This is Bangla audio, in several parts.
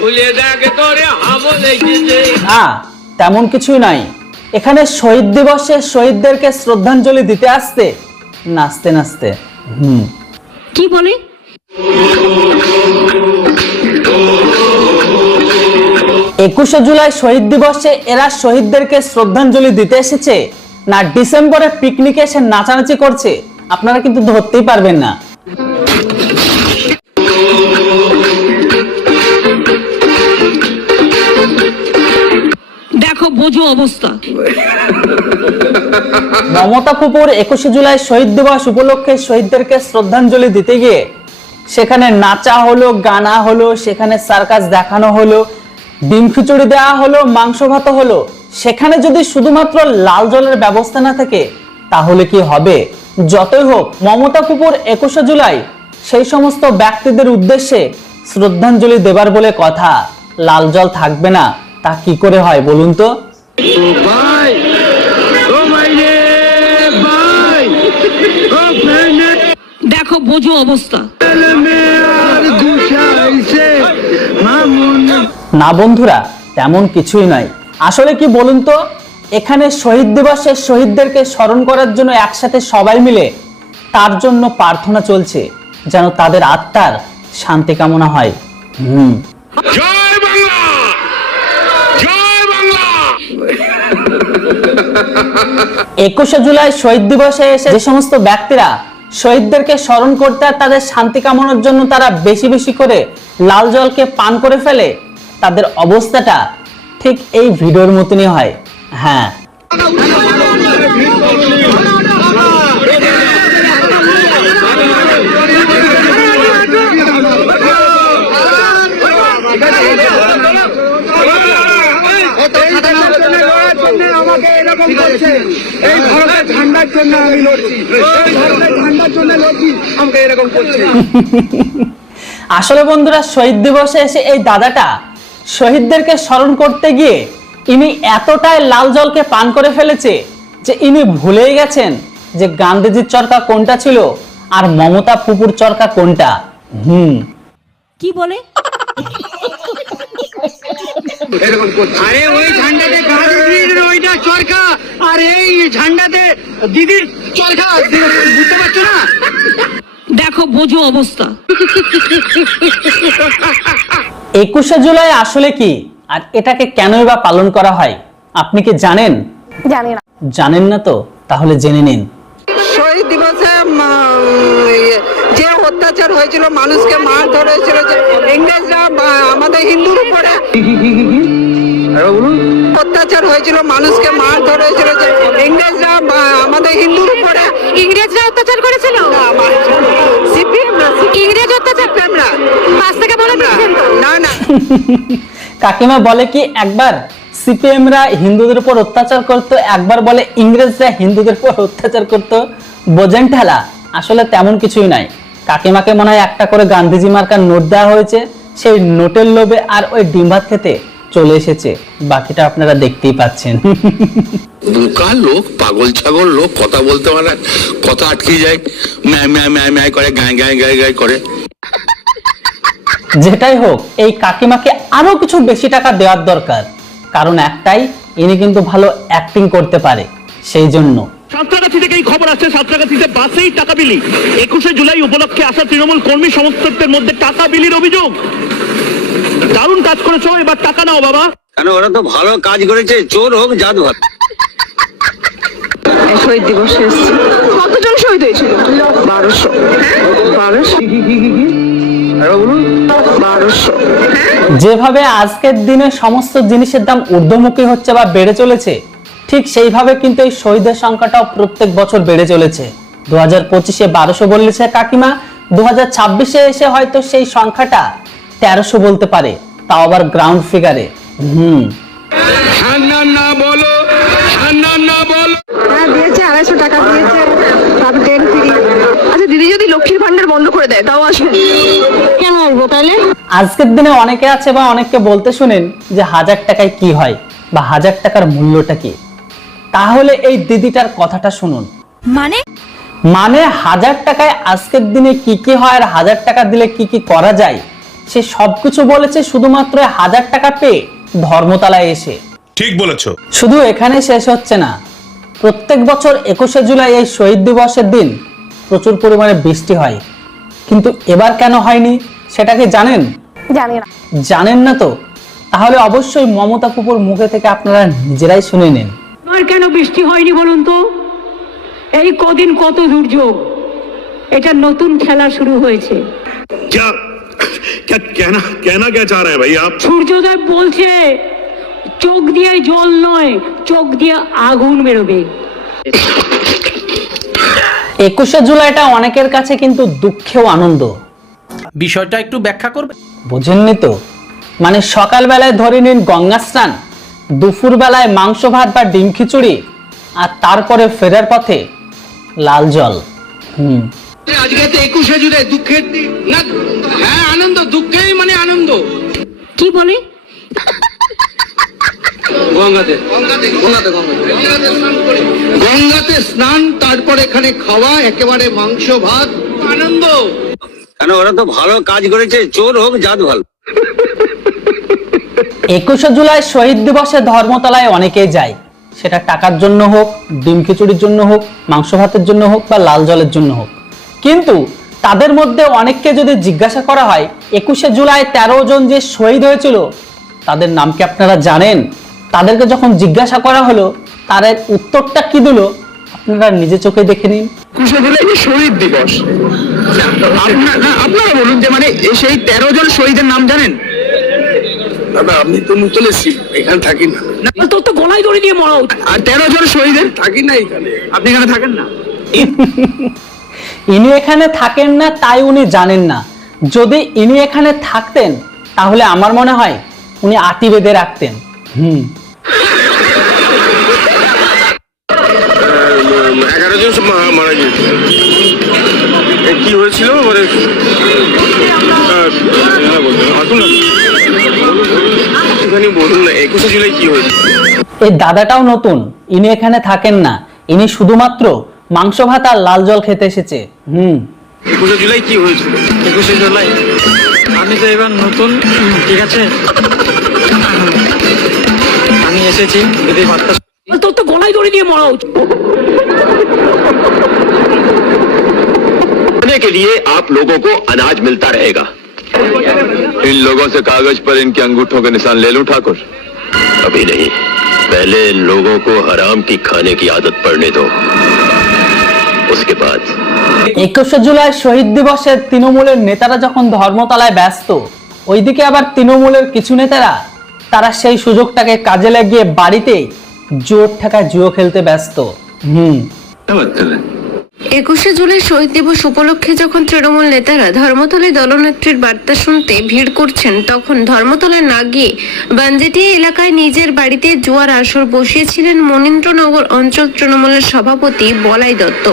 খুলে দেখ তোরে হাবো না তেমন কিছুই নাই। এখানে শহীদ দিবসে শহীদদেরকে শ্রদ্ধাঞ্জলি দিতে আসতে নাচতে নাচতে। হুম। কি বলে? একুশে জুলাই শহীদ দিবসে এরা শহীদদেরকে শ্রদ্ধাঞ্জলি দিতে এসেছে। না ডিসেম্বরে পিকনিকে এসে নাচানাচি করছে। আপনারা কিন্তু ধরতেই পারবেন না। বোঝো অবস্থা। মমতা ফুপুর একুশে জুলাই শহীদ দিবস উপলক্ষে শহীদদেরকে শ্রদ্ধাঞ্জলি দিতে গিয়ে সেখানে নাচা হলো, গানা হলো, সেখানে সার্কাস দেখানো হলো, ডিম খিচুড়ি দেওয়া হলো, মাংস ভাত হলো। সেখানে যদি শুধুমাত্র লাল জলের ব্যবস্থা না থাকে, তাহলে কি হবে? যতই হোক, মমতা ফুপুর একুশে জুলাই সেই সমস্ত ব্যক্তিদের উদ্দেশ্যে শ্রদ্ধাঞ্জলি দেবার বলে কথা। লাল জল থাকবে না। তা কি করে হয় বলুন তো? ভাই ও ভাই রে ভাই ও ফ্রেন্ড দেখো বোঝো অবস্থা। না বন্ধুরা তেমন কিছুই নয়। আসলে কি বলুন তো এখানে শহীদ দিবসে শহীদদেরকে স্মরণ করার জন্য একসাথে সবাই মিলে তার জন্য প্রার্থনা চলছে যেন তাদের আত্মার শান্তি কামনা হয়। হুম জয় বাংলা জয় বাংলা একুশে জুলাই শহীদ দিবসে এসে যে সমস্ত ব্যক্তিরা শহীদদেরকে স্মরণ করতে আর তাদের শান্তি কামনার জন্য তারা বেশি বেশি করে লাল জলকে পান করে ফেলে, তাদের অবস্থাটা ঠিক এই ভিডিওর মতনই হয়। হ্যাঁ আমাকে এরকম করছে এই ভারতের ঠান্ডার জন্য আমি লড়ছি। ঠান্ডার জন্য লড়ছি। আমাকে এরকম করছে। আসলে বন্ধুরা শহীদ দিবসে এসে এই দাদাটা শহীদদেরকে স্মরণ করতে গিয়ে ইনি এতটাই লাল জলকে পান করে ফেলেছে যে ইনি ভুলেই গেছেন যে গান্ধীজির চরকা কোনটা ছিল আর মমতা ফুপুর চরকা কোনটা। হুম। কি বলে? এরকম করছে। আরে ওই ঝান্ডাতে ওইটা চরকা আর এই ঝান্ডাতে দিদির চরকা বুঝতে পারছ না? দেখো বোঝো অবস্থা। একুশে জুলাই আসলে কি? আর এটাকে কেনই বা পালন করা হয়? আপনি কি জানেন? জানি না। জানেন না তো? তাহলে জেনে নিন। শহীদ দিবসে ইয়ে, যে অত্যাচার হয়েছিল মানুষকে মার ধরেছিল যে ইংরেজরা আমাদের হিন্দুর উপরে অত্যাচার হয়েছিল মানুষকে মার ধরেছিল যে ইংরেজরা আমাদের হিন্দুর উপরে ইংরেজরা অত্যাচার করেছিল? ইংরেজ অত্যাচার সিপিএম না। পাশ থেকে বলে না না। কাকিমা বলে কি একবার সিপিএমরা হিন্দুদের উপর অত্যাচার করতো একবার বলে ইংরেজরা হিন্দুদের উপর অত্যাচার করতো? বোঝেন ঠেলা আসলে তেমন কিছুই নাই। কাকিমাকে মনে হয় একটা করে গান্ধীজি মার্কার নোট দেওয়া হয়েছে। সেই নোটের লোভে আর ওই ডিম ভাত খেতে চলে এসেছে। বাকিটা আপনারা দেখতেই পাচ্ছেন। বোকা লোক পাগল ছাগল লোক কথা বলতে পারে কথা আটকে যায় ম্যায় ম্যায় ম্যায় ম্যায় করে গায়ে গায়ে গায়ে গায়ে করে। যেটাই হোক এই কাকিমাকে আরও কিছু বেশি টাকা দেওয়ার দরকার। কারণ একটাই ইনি কিন্তু ভালো অ্যাক্টিং করতে পারে। সেই জন্য। সাঁতরাগাছি থেকে এই খবর আসছে সাঁতরাগাছিতে বাসেই টাকা বিলি। একুশে জুলাই উপলক্ষে আসা তৃণমূল কর্মী সমর্থকদের মধ্যে টাকা বিলির অভিযোগ। দারুণ কাজ করেছ এবার টাকা নাও বাবা। কেন ওরা তো ভালো কাজ করেছে চোর হোক জাদুঘর শহীদ দিবসে এসেছি। কতজন শহীদ হয়েছিল? বারোশো। বারোশো। বারোশো। যেভাবে আজকের দিনে সমস্ত জিনিসের দাম ঊর্ধ্বমুখী হচ্ছে বা বেড়ে চলেছে ঠিক সেইভাবে কিন্তু এই শহীদের সংখ্যাটাও প্রত্যেক বছর বেড়ে চলেছে। দু হাজার পঁচিশে বারোশো বলেছে কাকিমা দু হাজার ছাব্বিশে এসে হয়তো সেই সংখ্যাটা তেরোশো বলতে পারে তাও আবার গ্রাউন্ড ফিগারে হুম। না বলো না বলো। হ্যাঁ দিয়েছে আড়াইশো টাকা দিয়েছে ট্রেন ফ্রি আচ্ছা দিদি যদি লক্ষ্মীর ভান্ডার বন্ধ করে দেয় তাও আসবে কেন আসব তাহলে? আজকের দিনে অনেকে আছে বা অনেককে বলতে শুনেন যে হাজার টাকায় কি হয় বা হাজার টাকার মূল্যটা কি? তাহলে এই দিদিটার কথাটা শুনুন। মানে? মানে হাজার টাকায় আজকের দিনে কি কি হয় আর হাজার টাকা দিলে কি কি করা যায় সে সবকিছু বলেছে শুধুমাত্র হাজার টাকা পেয়ে ধর্মতলায় এসে। ঠিক বলেছ। শুধু এখানে শেষ হচ্ছে না। প্রত্যেক বছর একুশে জুলাই এই শহীদ দিবসের দিন প্রচুর পরিমাণে বৃষ্টি হয়। কিন্তু এবার কেন হয়নি সেটা কি জানেন? জানি না। জানেন না তো? তাহলে অবশ্যই মমতা ফুপুর মুখে থেকে আপনারা নিজেরাই শুনে নিন। এবার কেন বৃষ্টি হয়নি বলুন তো? এই কদিন কত দুর্যোগ। এটা নতুন খেলা শুরু হয়েছে। সূর্যোদয় বলছে চোখ দিয়ে জল নয় চোখ দিয়ে আগুন বেরোবে। একুশে জুলাইটা অনেকের কাছে কিন্তু দুঃখেও আনন্দ। বিষয়টা একটু ব্যাখ্যা করবে? বোঝেননি তো? মানে সকালবেলায় ধরে নিন গঙ্গা স্নান দুপুর বেলায় মাংস ভাত বা ডিম খিচুড়ি আর তারপরে ফেরার পথে লাল জল। হুম। আজকে তো একুশে জুলাই দুঃখের না হ্যাঁ আনন্দ দুঃখেই মানে আনন্দ। কি বলে? গঙ্গাতে গঙ্গাতে গঙ্গাতে গঙ্গাতে। স্নান গঙ্গাতে স্নান তারপর এখানে খাওয়া একেবারে মাংস ভাত আনন্দ। কেন ওরা তো ভালো কাজ করেছে চোর হোক জাত ভালো। একুশে জুলাই শহীদ দিবসে ধর্মতলায় অনেকেই যায়। সেটা টাকার জন্য হোক, ডিম খিচুড়ির জন্য হোক, মাংস ভাতের জন্য হোক বা লাল জলের জন্য হোক। কিন্তু তাদের মধ্যে অনেককে যদি জিজ্ঞাসা করা হয়, একুশে জুলাই তেরো জন যে শহীদ হয়েছিল, তাদের নাম কি আপনারা জানেন? তাদেরকে যখন জিজ্ঞাসা করা হলো, তাদের উত্তরটা কি দিল? আপনারা নিজে চোখে দেখে নিন। শহীদ দিবস, আপনারা বলুন যে মানে সেই তেরো জন শহীদের নাম জানেন? দাদা আপনি তো নতুন এসেছি এখানে থাকি না। তোর তো গলায় দড়ি দিয়ে মরা উচিত। আর তেরো জন শহীদের থাকি না এখানে। আপনি এখানে থাকেন না? ইনি এখানে থাকেন না তাই উনি জানেন না। যদি ইনি এখানে থাকতেন তাহলে আমার মনে হয় উনি আতি বেঁধে রাখতেন। হুম। এগারো জন মারা গিয়েছে। কি হয়েছিল? মানে একটুখানি বলুন না একুশে জুলাই কি হয়েছে এই দাদাটাও নতুন ইনি এখানে থাকেন না ইনি শুধুমাত্র মাংস ভাত আর লাল জল খেতে এসেছে হুম একুশে জুলাই কি হয়েছিল একুশে জুলাই আমি তো এবার নতুন ঠিক আছে আমি এসেছি যদি বার্তা তোর তো গলায় দড়ি দিয়ে মরা উচিত के लिए आप लोगों को अनाज मिलता रहेगा इन लोगों से कागज पर इनके अंगूठों के निशान ले लूं ठाकुर अभी नहीं पहले इन लोगों को हराम की खाने की आदत पड़ने दो उसके बाद একুশে জুলাই শহীদ দিবসে তৃণমূলের নেতারা যখন ধর্মতলায় ব্যস্ত ওইদিকে আবার তৃণমূলের কিছু নেতারা তারা সেই সুযোগটাকে কাজে লাগিয়ে বাড়িতেই জোর ঠেকায় জুয়ো খেলতে ব্যস্ত হুম একুশে জুলাই শহীদ দিবস উপলক্ষে যখন তৃণমূল নেতারা ধর্মতলায় দলনেত্রীর বার্তা শুনতে ভিড় করছেন, তখন ধর্মতলায় না গিয়ে বাঞ্জেটিয়া এলাকায় নিজের বাড়িতে জুয়ার আসর বসিয়েছিলেন মনীন্দ্রনগর অঞ্চল তৃণমূলের সভাপতি বলাই দত্ত।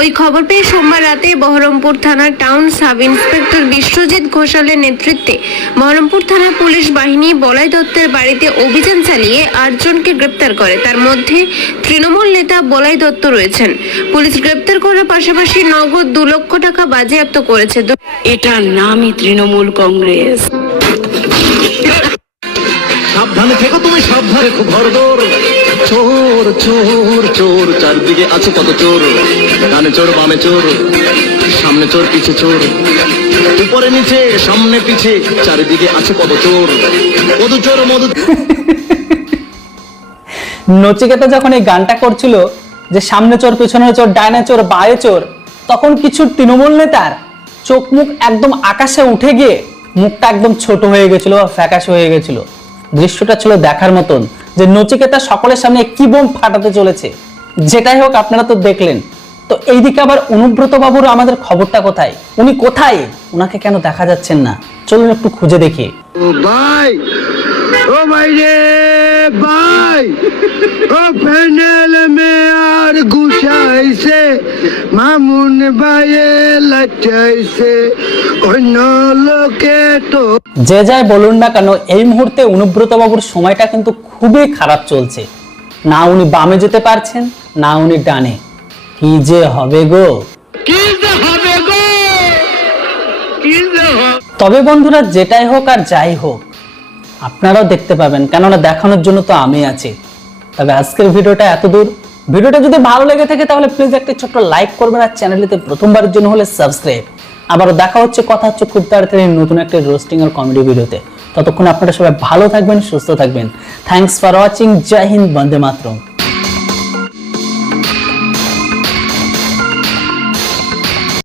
ওই খবর পেয়ে সোমবার রাতে বহরমপুর থানার টাউন সাব ইন্সপেক্টর বিশ্বজিৎ ঘোষালের নেতৃত্বে বহরমপুর থানার পুলিশ বাহিনী বলাই দত্তের বাড়িতে অভিযান চালিয়ে আটজনকে গ্রেপ্তার করে। তার মধ্যে তৃণমূল নেতা বলাই দত্ত রয়েছেন। পুলিশ গ্রেপ্তার করার পাশাপাশি নগদ দু লক্ষ টাকা বাজেয়াপ্ত করেছে। এটার নামই তৃণমূল কংগ্রেস। সাবধানে থেকো তুমি সাবধানে খুব ভরদৌর চোর চোর চোর চারদিকে আছে কত চোর। ডানে চোর বামে চোর সামনে চোর পিছে চোর। উপরে নিচে সামনে পিছে চারিদিকে আছে কত চোর। মধু চোর মধু নচিকেতা যখন এই গানটা করছিল যে সামনে চোর পেছনে চোর, ডাইনে চোর, বায়ে চোর, তখন কিছু তৃণমূল নেতার চোখ মুখ একদম আকাশে উঠে গিয়ে মুখটা একদম ছোট হয়ে গেছিল বা ফ্যাকাশে হয়ে গেছিল। দৃশ্যটা ছিল দেখার মতন যে নচিকেতা সকলের সামনে কি বোম ফাটাতে চলেছে। যেটাই হোক আপনারা তো দেখলেন। তো এইদিকে আবার অনুব্রত বাবুর আমাদের খবরটা কোথায়? উনি কোথায়? ওনাকে কেন দেখা যাচ্ছেন না? চলুন একটু খুঁজে দেখি। ও ভাই ও ভাই রে! ভাই। ও প্যানেল মে আর গুছাইছে মামুন ভাইয়ে লাচাইছে অন্য লোকে তো যে যাই বলুন না কেন এই মুহূর্তে অনুব্রত বাবুর সময়টা কিন্তু খুবই খারাপ চলছে। না উনি বামে যেতে পারছেন না উনি ডানে। কি যে হবে গো? কি যে হবে গো? কি যে হবে তবে বন্ধুরা যেটাই হোক আর যাই হোক আপনারাও দেখতে পাবেন, কেননা দেখানোর জন্য তো আমি আছি। তবে আজকের ভিডিওটা এত দূর। ভিডিওটা যদি ভালো লেগে থাকে তাহলে প্লিজ একটা ছোট্ট লাইক করবেন আর চ্যানেলটিতে প্রথমবারের জন্য হলে সাবস্ক্রাইব আবারও দেখা হচ্ছে, কথা হচ্ছে খুব তাড়াতাড়ি নতুন একটা রোস্টিং আর কমেডি ভিডিওতে ততক্ষণ আপনারা সবাই ভালো থাকবেন, সুস্থ থাকবেন। থ্যাংকস ফর ওয়াচিং জয় হিন্দ বন্দে মাতরম